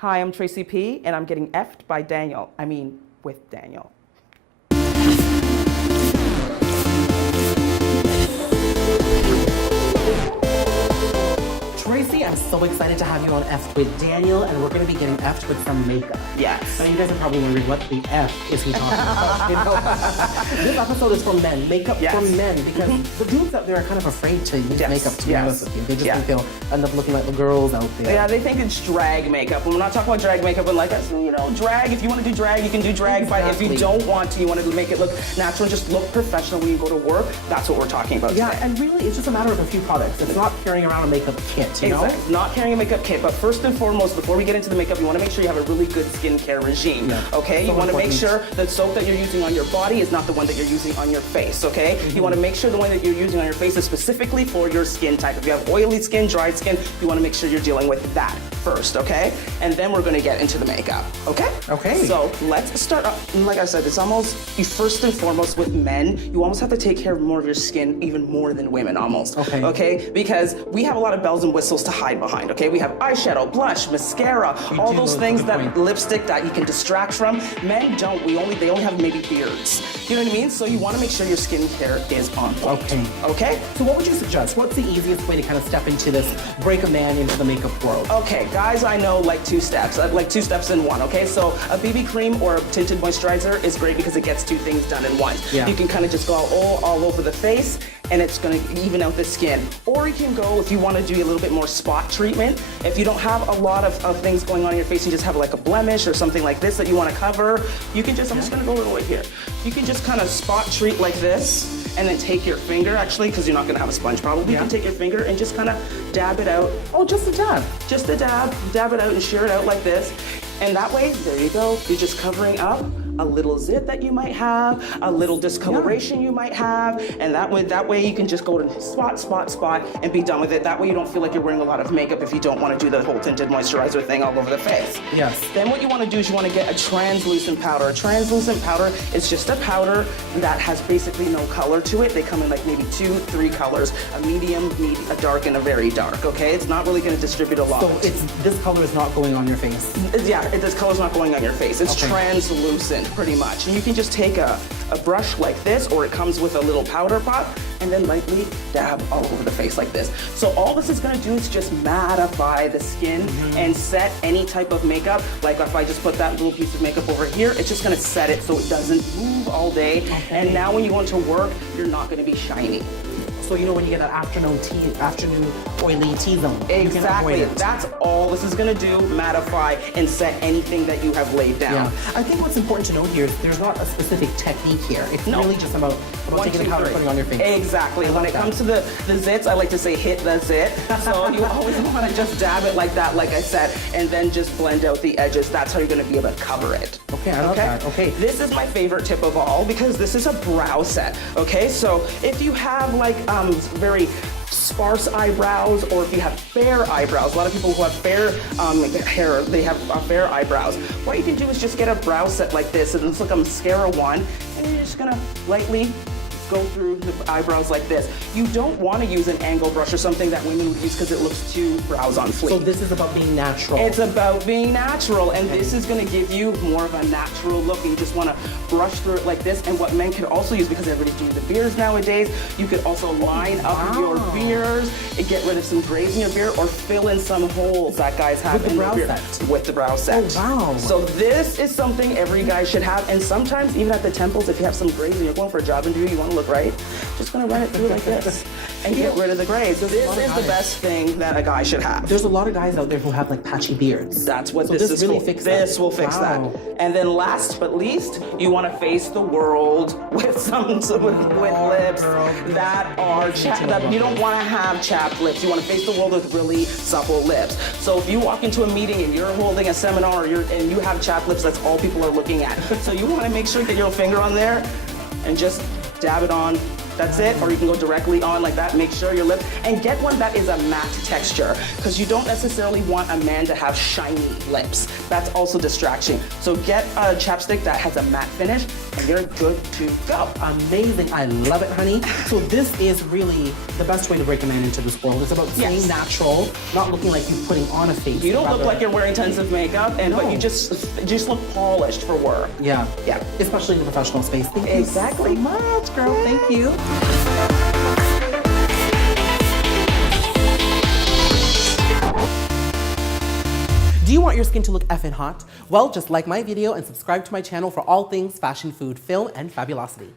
Hi, I'm Tracy P, and I'm getting effed by Daniel. I mean, with Daniel. Tracy, I'm so excited to have you on F with Daniel, and we're going to be getting F'd with some makeup. Yes. Now, you guys are probably wondering what the F is he talking about. You know? This episode is for men, makeup for men, because the dudes out there are kind of afraid to use makeup, to be honest with you. They just think they'll end up looking like the girls out there. Yeah, they think it's drag makeup. We're not talking about drag makeup, but like, you know, drag, if you want to do drag, you can do drag, but if you don't want to, you want to make it look natural, just look professional when you go to work, that's what we're talking about today. And really, it's just a matter of a few products. It's not carrying around a makeup kit. You know? Not carrying a makeup kit, but first and foremost, before we get into the makeup, you want to make sure you have a really good skincare regime, okay? You want to make sure the soap that you're using on your body is not the one that you're using on your face, okay? You want to make sure the one that you're using on your face is specifically for your skin type. If you have oily skin, dry skin, you want to make sure you're dealing with that first, okay? And then we're going to get into the makeup, okay? Okay. So let's start up. Like I said, it's almost, first and foremost with men, you almost have to take care of more of your skin, even more than women almost, okay? Because we have a lot of bells and whistles to hide behind, okay? We have eyeshadow, blush, mascara, all those things that lipstick that you can distract from. Men don't. They only have maybe beards. You know what I mean? So you want to make sure your skincare is on point. Okay? So what would you suggest? What's the easiest way to kind of step into this, break a man into the makeup world? Okay, guys, I know like two steps. Like two steps in one, okay? So a BB cream or a tinted moisturizer is great because it gets two things done in one. You can kind of just go all over the face, and it's going to even out the skin. Or you can go, if you want to do a little bit more spot treatment, if you don't have a lot of things going on in your face, you just have like a blemish or something like this that you want to cover, you can just, I'm just going to go right here. You can just kind of spot treat like this, and then take your finger, actually, because you're not going to have a sponge probably, you can take your finger and just kind of dab it out. Oh, just a dab? Just a dab it out and shear it out like this. And that way, there you go, you're just covering up a little zit that you might have, a little discoloration you might have, and that way you can just go to spot, and be done with it. That way you don't feel like you're wearing a lot of makeup if you don't want to do the whole tinted moisturizer thing all over the face. Then what you want to do is you want to get a translucent powder. A translucent powder is just a powder that has basically no color to it. They come in like maybe 2-3 colors, a medium, a dark, and a very dark, okay? It's not really going to distribute a lot. So this color is not going on your face? This color's not going on your face. It's translucent, pretty much. And you can just take a brush like this, or it comes with a little powder pot, and then lightly dab all over the face like this. So all this is gonna do is just mattify the skin and set any type of makeup. Like if I just put that little piece of makeup over here, it's just gonna set it so it doesn't move all day. And now when you go into work, you're not gonna be shiny. So you know when you get that afternoon oily T-zone. Exactly. That's all this is going to do, mattify and set anything that you have laid down. I think what's important to note here is there's not a specific technique here. It's really just about taking the powder and putting it on your face. Exactly. When it comes to the zits, I like to say hit the zit. So you always want to just dab it like that, like I said, and then just blend out the edges. That's how you're going to be able to cover it. Okay, I love that. Okay. This is my favorite tip of all because this is a brow set. Okay, so if you have like very sparse eyebrows, or if you have fair eyebrows, a lot of people who have fair hair, they have fair eyebrows. What you can do is just get a brow set like this, and it's like a mascara one, and you're just gonna lightly go through the eyebrows like this. You don't want to use an angle brush or something that women would use because it looks too brows on fleek. So this is about being natural. It's about being natural, and this is going to give you more of a natural look. And you just want to brush through it like this. And what men can also use, because everybody's doing the beards nowadays, you could also line up your beards and get rid of some grays in your beard, or fill in some holes that guys have in their beard with the brow set. Oh, wow. So this is something every guy should have. And sometimes even at the temples, if you have some grays and you're going for a job interview, you want to look right, just gonna run it through like this and get rid of the grays. This is the best thing that a guy should have. There's a lot of guys out there who have like patchy beards. That's what this is really for. Fix this that. will fix that. And then last but least, you want to face the world with some lips that are chapped. That you don't want to have chapped lips. You want to face the world with really supple lips. So if you walk into a meeting and you're holding a seminar, and you have chapped lips, that's all people are looking at. So you want to make sure you get your finger on there and just dab it on That's it. Or you can go directly on like that. Make sure your lips, and get one that is a matte texture, because you don't necessarily want a man to have shiny lips. That's also distraction. So get a chapstick that has a matte finish, and you're good to go. Amazing. I love it, honey. So this is really the best way to break a man into this world. It's about staying natural, not looking like you're putting on a face. You don't look like you're wearing tons of makeup, but you just look polished for work. Yeah. Especially in the professional space. Thank you Exactly. so much, girl. Thank you. Do you want your skin to look effing hot? Well, just like my video and subscribe to my channel for all things fashion, food, film, and fabulosity.